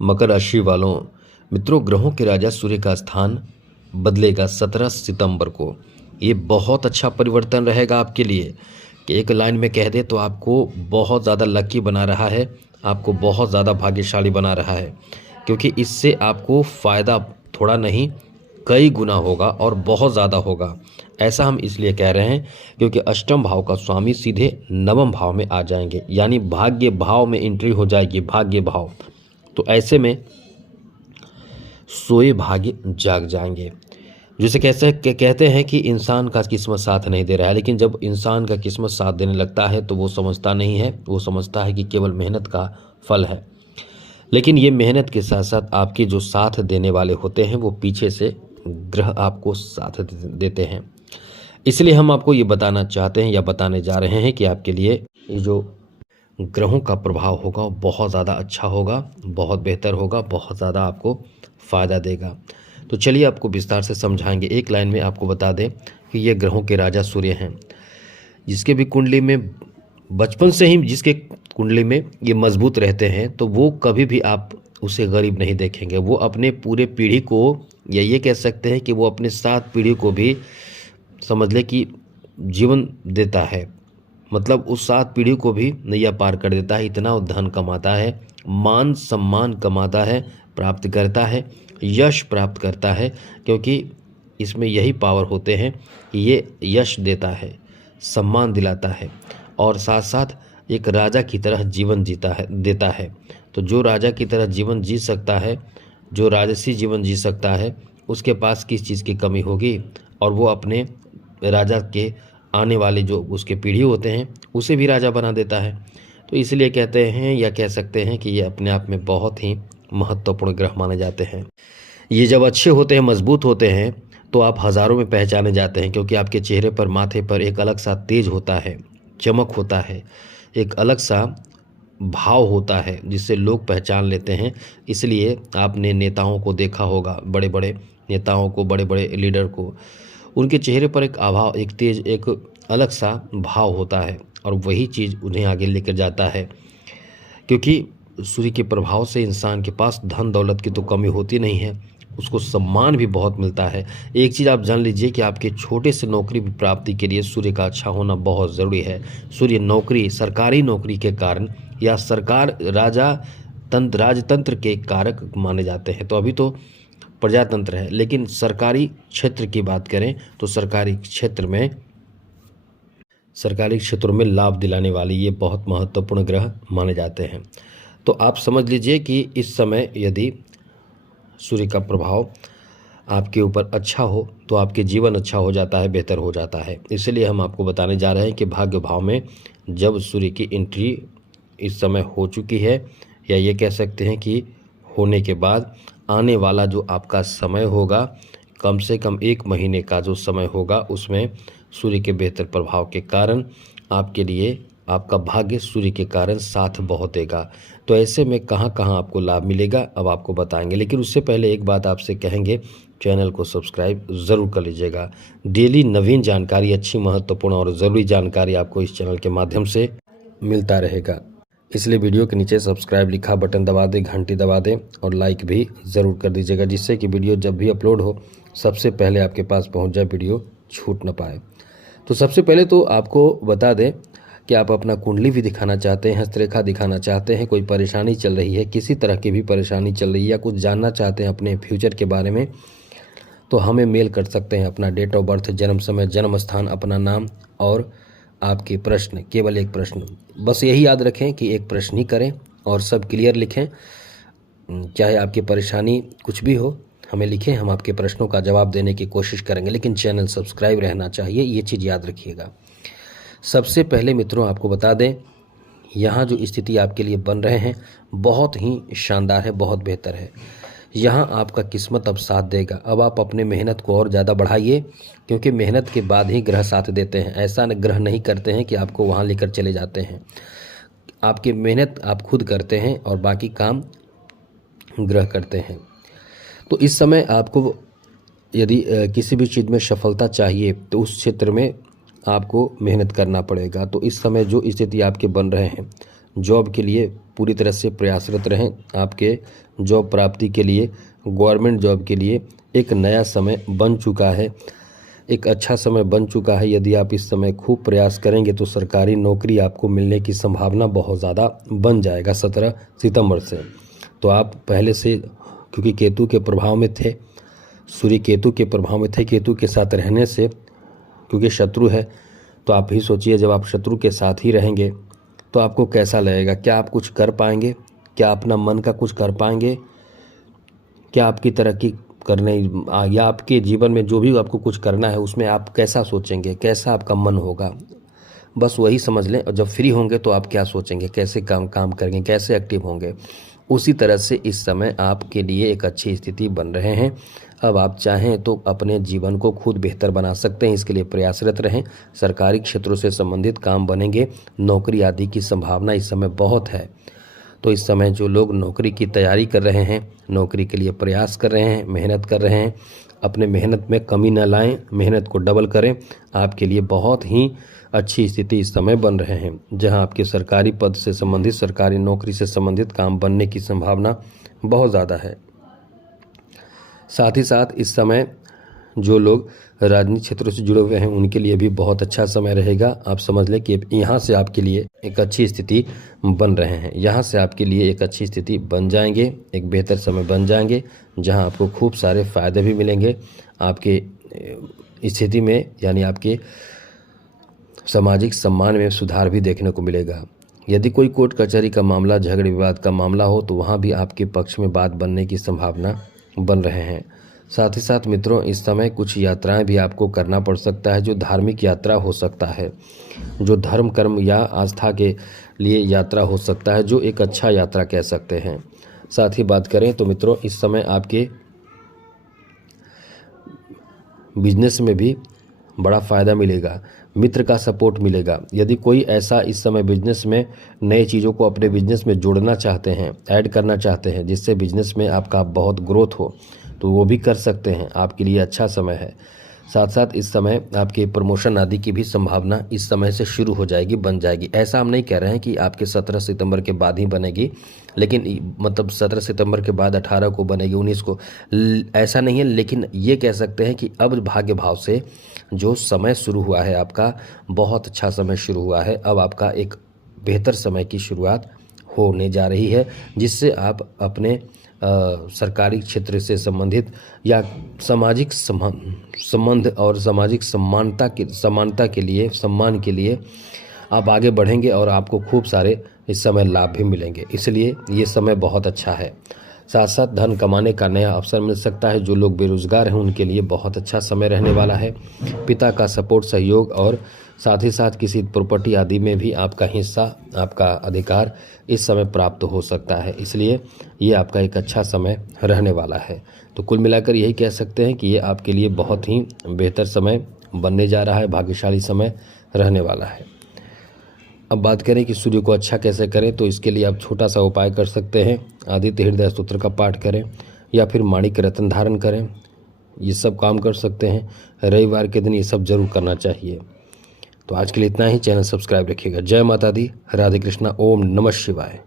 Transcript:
मकर राशि वालों, मित्रों, ग्रहों के राजा सूर्य का स्थान बदलेगा 17 सितंबर को। ये बहुत अच्छा परिवर्तन रहेगा आपके लिए कि एक लाइन में कह दे तो आपको बहुत ज़्यादा लकी बना रहा है, आपको बहुत ज़्यादा भाग्यशाली बना रहा है, क्योंकि इससे आपको फ़ायदा थोड़ा नहीं कई गुना होगा और बहुत ज़्यादा होगा। ऐसा हम इसलिए कह रहे हैं क्योंकि अष्टम भाव का स्वामी सीधे नवम भाव में आ जाएंगे, यानी भाग्य भाव में एंट्री हो जाएगी, भाग्य भाव। तो ऐसे में सोए भाग्य जाग जाएंगे। जिसे कैसे कहते हैं कि इंसान का किस्मत साथ नहीं दे रहा है, लेकिन जब इंसान का किस्मत साथ देने लगता है तो वो समझता नहीं है, वो समझता है कि केवल मेहनत का फल है। लेकिन ये मेहनत के साथ साथ आपके जो साथ देने वाले होते हैं वो पीछे से ग्रह आपको साथ देते हैं। इसलिए हम आपको ये बताना चाहते हैं या बताने जा रहे हैं कि आपके लिए ये जो ग्रहों का प्रभाव होगा वो बहुत ज़्यादा अच्छा होगा, बहुत बेहतर होगा, बहुत ज़्यादा आपको फ़ायदा देगा। तो चलिए आपको विस्तार से समझाएंगे। एक लाइन में आपको बता दें कि ये ग्रहों के राजा सूर्य हैं, जिसके भी कुंडली में बचपन से ही जिसके कुंडली में ये मजबूत रहते हैं तो वो कभी भी आप उसे गरीब नहीं देखेंगे। वो अपने पूरे पीढ़ी को, या ये कह सकते हैं कि वो अपने 7 पीढ़ी को भी समझ ले कि जीवन देता है, मतलब उस 7 पीढ़ी को भी नैया पार कर देता है। इतना वो धन कमाता है, मान सम्मान कमाता है, प्राप्त करता है, यश प्राप्त करता है, क्योंकि इसमें यही पावर होते हैं कि ये यश देता है, सम्मान दिलाता है और साथ साथ एक राजा की तरह जीवन देता है। तो जो राजा की तरह जीवन जी सकता है, जो राजसी जीवन जी सकता है, उसके पास किस चीज़ की कमी होगी, और वो अपने राजा के आने वाले जो उसके पीढ़ी होते हैं उसे भी राजा बना देता है। तो इसलिए कहते हैं या कह सकते हैं कि ये अपने आप में बहुत ही महत्वपूर्ण ग्रह माने जाते हैं। ये जब अच्छे होते हैं, मजबूत होते हैं, तो आप हज़ारों में पहचाने जाते हैं, क्योंकि आपके चेहरे पर, माथे पर एक अलग सा तेज होता है, चमक होता है, एक अलग सा भाव होता है जिससे लोग पहचान लेते हैं। इसलिए आपने नेताओं को देखा होगा, बड़े बड़े नेताओं को, बड़े बड़े लीडर को, उनके चेहरे पर एक आभाव, एक तेज, एक अलग सा भाव होता है और वही चीज़ उन्हें आगे लेकर जाता है। क्योंकि सूर्य के प्रभाव से इंसान के पास धन दौलत की तो कमी होती नहीं है, उसको सम्मान भी बहुत मिलता है। एक चीज़ आप जान लीजिए कि आपके छोटे से नौकरी प्राप्ति के लिए सूर्य का अच्छा होना बहुत ज़रूरी है। सूर्य नौकरी, सरकारी नौकरी के कारण या सरकार राजतंत्र के कारक माने जाते हैं। तो अभी तो प्रजातंत्र है, लेकिन सरकारी क्षेत्र की बात करें तो सरकारी क्षेत्रों में लाभ दिलाने वाली ये बहुत महत्वपूर्ण ग्रह माने जाते हैं। तो आप समझ लीजिए कि इस समय यदि सूर्य का प्रभाव आपके ऊपर अच्छा हो तो आपके जीवन अच्छा हो जाता है, बेहतर हो जाता है। इसलिए हम आपको बताने जा रहे हैं कि भाग्य भाव में जब सूर्य की एंट्री इस समय हो चुकी है, या ये कह सकते हैं कि होने के बाद आने वाला जो आपका समय होगा, कम से कम 1 महीने का जो समय होगा, उसमें सूर्य के बेहतर प्रभाव के कारण आपके लिए आपका भाग्य सूर्य के कारण साथ बहुत देगा। तो ऐसे में कहाँ कहाँ आपको लाभ मिलेगा अब आपको बताएंगे, लेकिन उससे पहले एक बात आपसे कहेंगे, चैनल को सब्सक्राइब ज़रूर कर लीजिएगा। डेली नवीन जानकारी, अच्छी, महत्वपूर्ण और ज़रूरी जानकारी आपको इस चैनल के माध्यम से मिलता रहेगा। इसलिए वीडियो के नीचे सब्सक्राइब लिखा बटन दबा दें, घंटी दबा दें और लाइक भी ज़रूर कर दीजिएगा, जिससे कि वीडियो जब भी अपलोड हो सबसे पहले आपके पास पहुंच जाए, वीडियो छूट ना पाए। तो सबसे पहले तो आपको बता दें कि आप अपना कुंडली भी दिखाना चाहते हैं, हस्तरेखा दिखाना चाहते हैं, कोई परेशानी चल रही है, किसी तरह की भी परेशानी चल रही है, या कुछ जानना चाहते हैं अपने फ्यूचर के बारे में, तो हमें मेल कर सकते हैं। अपना डेट ऑफ बर्थ, जन्म समय, जन्म स्थान, अपना नाम और आपके प्रश्न, केवल एक प्रश्न, बस यही याद रखें कि एक प्रश्न ही करें और सब क्लियर लिखें। चाहे आपकी परेशानी कुछ भी हो, हमें लिखें, हम आपके प्रश्नों का जवाब देने की कोशिश करेंगे, लेकिन चैनल सब्सक्राइब रहना चाहिए, ये चीज़ याद रखिएगा। सबसे पहले मित्रों आपको बता दें, यहाँ जो स्थिति आपके लिए बन रहे हैं बहुत ही शानदार है, बहुत बेहतर है। यहाँ आपका किस्मत अब साथ देगा। अब आप अपने मेहनत को और ज़्यादा बढ़ाइए, क्योंकि मेहनत के बाद ही ग्रह साथ देते हैं। ऐसा ग्रह नहीं करते हैं कि आपको वहाँ लेकर चले जाते हैं। आपकी मेहनत आप खुद करते हैं और बाकी काम ग्रह करते हैं। तो इस समय आपको यदि किसी भी चीज़ में सफलता चाहिए तो उस क्षेत्र में आपको मेहनत करना पड़ेगा। तो इस समय जो स्थिति आपके बन रहे हैं, जॉब के लिए पूरी तरह से प्रयासरत रहें। आपके जॉब प्राप्ति के लिए, गवर्नमेंट जॉब के लिए एक नया समय बन चुका है, एक अच्छा समय बन चुका है। यदि आप इस समय खूब प्रयास करेंगे तो सरकारी नौकरी आपको मिलने की संभावना बहुत ज़्यादा बन जाएगा 17 सितंबर से। तो आप पहले से, क्योंकि केतु के प्रभाव में थे, सूर्य केतु के प्रभाव में थे, केतु के साथ रहने से, क्योंकि शत्रु है, तो आप ही सोचिए जब आप शत्रु के साथ ही रहेंगे तो आपको कैसा लगेगा। क्या आप कुछ कर पाएंगे? क्या अपना मन का कुछ कर पाएंगे? क्या आपकी तरक्की करने या आपके जीवन में जो भी आपको कुछ करना है उसमें आप कैसा सोचेंगे, कैसा आपका मन होगा, बस वही समझ लें। और जब फ्री होंगे तो आप क्या सोचेंगे, कैसे काम करेंगे, कैसे एक्टिव होंगे। उसी तरह से इस समय आपके लिए एक अच्छी स्थिति बन रहे हैं। अब आप चाहें तो अपने जीवन को खुद बेहतर बना सकते हैं, इसके लिए प्रयासरत रहें। सरकारी क्षेत्रों से संबंधित काम बनेंगे, नौकरी आदि की संभावना इस समय बहुत है। तो इस समय जो लोग नौकरी की तैयारी कर रहे हैं, नौकरी के लिए प्रयास कर रहे हैं, मेहनत कर रहे हैं, अपने मेहनत में कमी न लाएं, मेहनत को डबल करें। आपके लिए बहुत ही अच्छी स्थिति इस समय बन रहे हैं, जहां आपके सरकारी पद से संबंधित, सरकारी नौकरी से संबंधित काम बनने की संभावना बहुत ज़्यादा है। साथ ही साथ इस समय जो लोग राजनीतिक क्षेत्रों से जुड़े हुए हैं उनके लिए भी बहुत अच्छा समय रहेगा। आप समझ लें कि यहाँ से आपके लिए एक अच्छी स्थिति बन रहे हैं, यहाँ से आपके लिए एक अच्छी स्थिति बन जाएंगे, एक बेहतर समय बन जाएंगे, जहाँ आपको खूब सारे फ़ायदे भी मिलेंगे। आपके स्थिति में यानी आपके सामाजिक सम्मान में सुधार भी देखने को मिलेगा। यदि कोई कोर्ट कचहरी का मामला, झगड़े विवाद का मामला हो तो वहाँ भी आपके पक्ष में बात बनने की संभावना बन रहे हैं। साथ ही साथ मित्रों, इस समय कुछ यात्राएं भी आपको करना पड़ सकता है, जो धार्मिक यात्रा हो सकता है, जो धर्म कर्म या आस्था के लिए यात्रा हो सकता है, जो एक अच्छा यात्रा कह सकते हैं। साथ ही बात करें तो मित्रों, इस समय आपके बिजनेस में भी बड़ा फ़ायदा मिलेगा, मित्र का सपोर्ट मिलेगा। यदि कोई ऐसा इस समय बिजनेस में नए चीज़ों को अपने बिजनेस में जोड़ना चाहते हैं, ऐड करना चाहते हैं, जिससे बिजनेस में आपका बहुत ग्रोथ हो, तो वो भी कर सकते हैं। आपके लिए अच्छा समय है। साथ साथ इस समय आपके प्रमोशन आदि की भी संभावना इस समय से शुरू हो जाएगी, बन जाएगी। ऐसा हम नहीं कह रहे हैं कि आपके 17 सितंबर के बाद ही बनेगी, लेकिन मतलब 17 सितंबर के बाद 18 को बनेगी, 19 को, ऐसा नहीं है। लेकिन ये कह सकते हैं कि अब भाग्य भाव से जो समय शुरू हुआ है आपका, बहुत अच्छा समय शुरू हुआ है। अब आपका एक बेहतर समय की शुरुआत होने जा रही है, जिससे आप अपने सरकारी क्षेत्र से संबंधित या सामाजिक संबंध और सामाजिक समानता के लिए, सम्मान के लिए आप आगे बढ़ेंगे और आपको खूब सारे इस समय लाभ भी मिलेंगे। इसलिए ये समय बहुत अच्छा है। साथ साथ धन कमाने का नया अवसर मिल सकता है। जो लोग बेरोजगार हैं उनके लिए बहुत अच्छा समय रहने वाला है। पिता का सपोर्ट, सहयोग और साथ ही साथ किसी प्रॉपर्टी आदि में भी आपका हिस्सा, आपका अधिकार इस समय प्राप्त हो सकता है। इसलिए ये आपका एक अच्छा समय रहने वाला है। तो कुल मिलाकर यही कह सकते हैं कि ये आपके लिए बहुत ही बेहतर समय बनने जा रहा है, भाग्यशाली समय रहने वाला है। अब बात करें कि सूर्य को अच्छा कैसे करें, तो इसके लिए आप छोटा सा उपाय कर सकते हैं। आदित्य हृदय स्तोत्र का पाठ करें या फिर माणिक रत्न धारण करें, ये सब काम कर सकते हैं। रविवार के दिन ये सब जरूर करना चाहिए। तो आज के लिए इतना ही। चैनल सब्सक्राइब रखिएगा। जय माता दी, राधे कृष्णा, ओम नमः शिवाय।